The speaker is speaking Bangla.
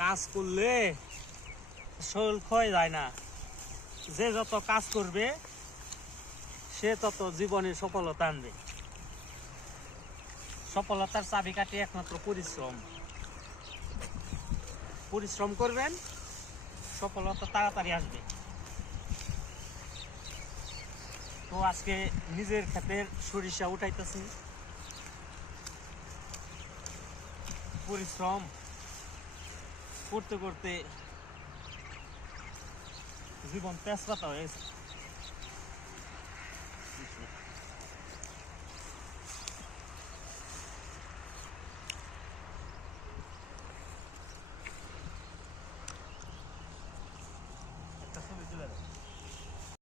কাজ করলে শরীর ক্ষয় যায় না। যে যত কাজ করবে সে তত জীবনে সফলতা আনবে। সফলতার চাবিকাঠি একমাত্র পরিশ্রম। পরিশ্রম করবেন, সফলতা তাড়াতাড়ি আসবে। তো আজকে নিজের ক্ষেতের সরিষা উঠাইতেছি। পরিশ্রম করতে করতে জীবন তেজপাতা হয়েছে।